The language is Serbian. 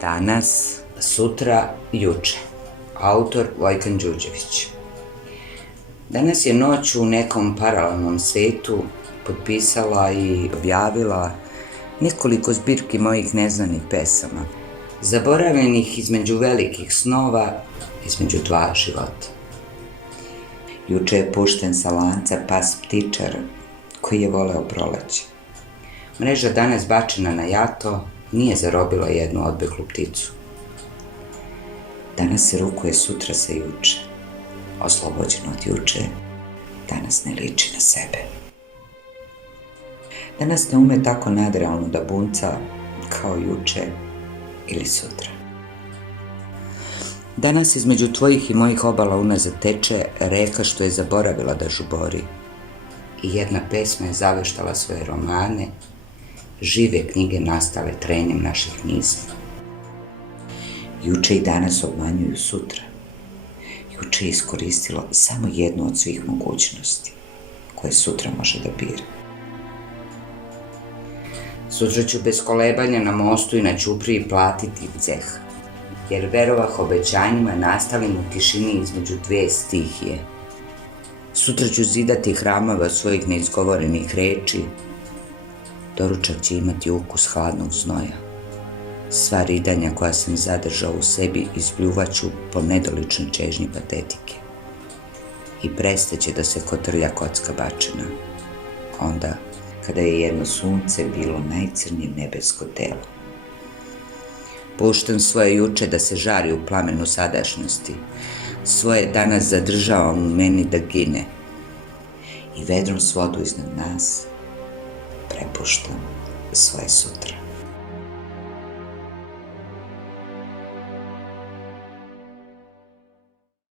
Danas, sutra, juče. Autor Vojkan Đurđević. Danas je noć u nekom paralelnom svetu potpisala i objavila nekoliko zbirki mojih neznanih pesama, zaboravljenih između velikih snova, između dva života. Juče je pušten sa lanca pas ptičar koji je voleo proleće. Mreža danas bačena na jato nije zarobila jednu odbeglu pticu. Danas se rukuje sutra sa juče. Oslobođeno od juče, danas ne liči na sebe. Danas ne ume tako nadrealno da bunca kao juče ili sutra. Danas između tvojih i mojih obala unazad teče reka što je zaboravila da žubori. I jedna pesma je zaveštala svoje romane, žive knjige nastale trenjem naših misli. Juče i danas obmanjuju sutra. Juče je iskoristilo samo jednu od svih mogućnosti koje sutra može da bira. Sutra ću bez kolebanja na mostu i na ćupriji platiti ceh, jer verovah obećanjima nastalim u tišini između dve stihije. Sutra ću zidati hramove od svojih neizgovorenih reči. Doručak će imati ukus hladnog znoja. Sva ridanja koja sam zadržao u sebi izbljuvaću po nedoličnoj čežnji patetike. I prestaće da se kotrlja kocka bačena. Onda, kada je jedno sunce bilo najcrnije nebesko telo. Puštam svoje juče da se žari u plamenu sadašnjosti. Svoje danas zadržavam u meni da gine. I vedrom svodu iznad nas prepuštam svoje sutra.